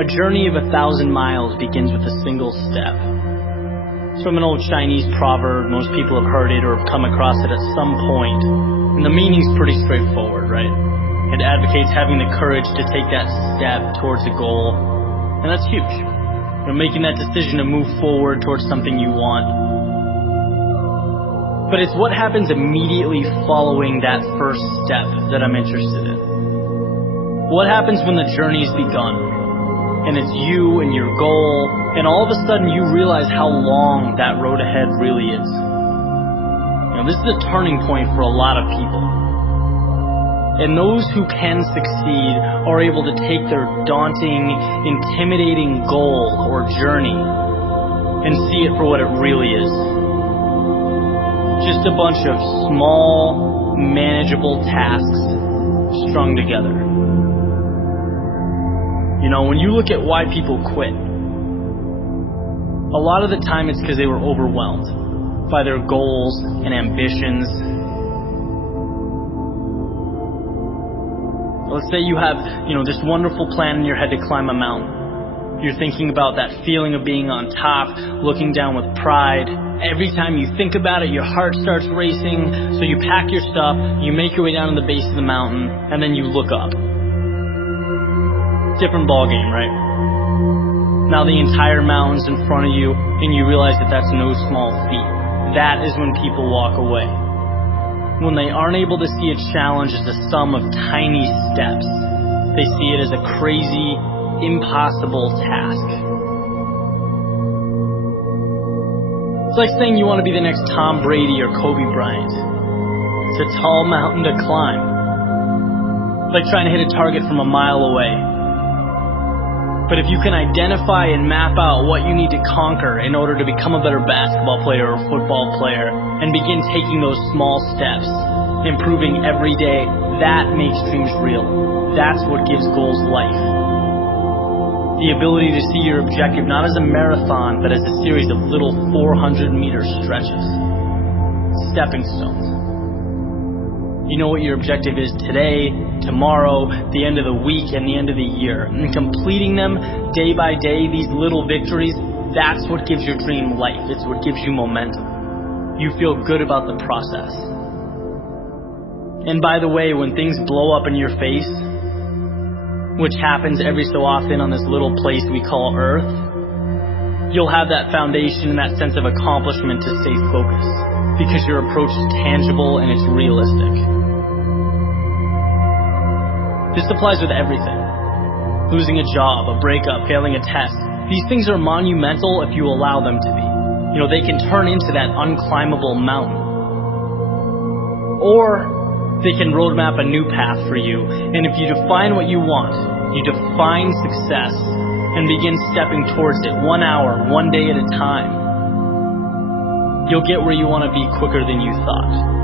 A journey of 1,000 miles begins with a single step. It's from an old Chinese proverb. Most people have heard it or have come across it at some point. And the meaning's pretty straightforward, right? It advocates having the courage to take that step towards a goal. And that's huge. You're making that decision to move forward towards something you want. But it's what happens immediately following that first step that I'm interested in. What happens when the journey's begun? And it's you and your goal, and all of a sudden you realize how long that road ahead really is. This is a turning point for a lot of people. And those who can succeed are able to take their daunting, intimidating goal or journey and see it for what it really is. Just a bunch of small, manageable tasks strung together. When you look at why people quit, a lot of the time it's because they were overwhelmed by their goals and ambitions. Let's say you have, this wonderful plan in your head to climb a mountain. You're thinking about that feeling of being on top, looking down with pride. Every time you think about it, your heart starts racing. So you pack your stuff, you make your way down to the base of the mountain, and then you look up. Different ball game, right? Now the entire mountain's in front of you, and you realize that that's no small feat. That is when people walk away. When they aren't able to see a challenge as a sum of tiny steps, they see it as a crazy, impossible task. It's like saying you want to be the next Tom Brady or Kobe Bryant. It's a tall mountain to climb. It's like trying to hit a target from a mile away. But if you can identify and map out what you need to conquer in order to become a better basketball player or football player and begin taking those small steps, improving every day, that makes dreams real. That's what gives goals life. The ability to see your objective not as a marathon, but as a series of little 400-meter stretches. Stepping stones. You know what your objective is today, tomorrow, the end of the week, and the end of the year. And completing them day by day, these little victories, that's what gives your dream life. It's what gives you momentum. You feel good about the process. And by the way, when things blow up in your face, which happens every so often on this little place we call Earth, you'll have that foundation and that sense of accomplishment to stay focused because your approach is tangible and it's realistic. This applies with everything. Losing a job, a breakup, failing a test. These things are monumental if you allow them to be. They can turn into that unclimbable mountain. Or they can roadmap a new path for you. And if you define what you want, you define success and begin stepping towards it 1 hour, 1 day at a time, you'll get where you want to be quicker than you thought.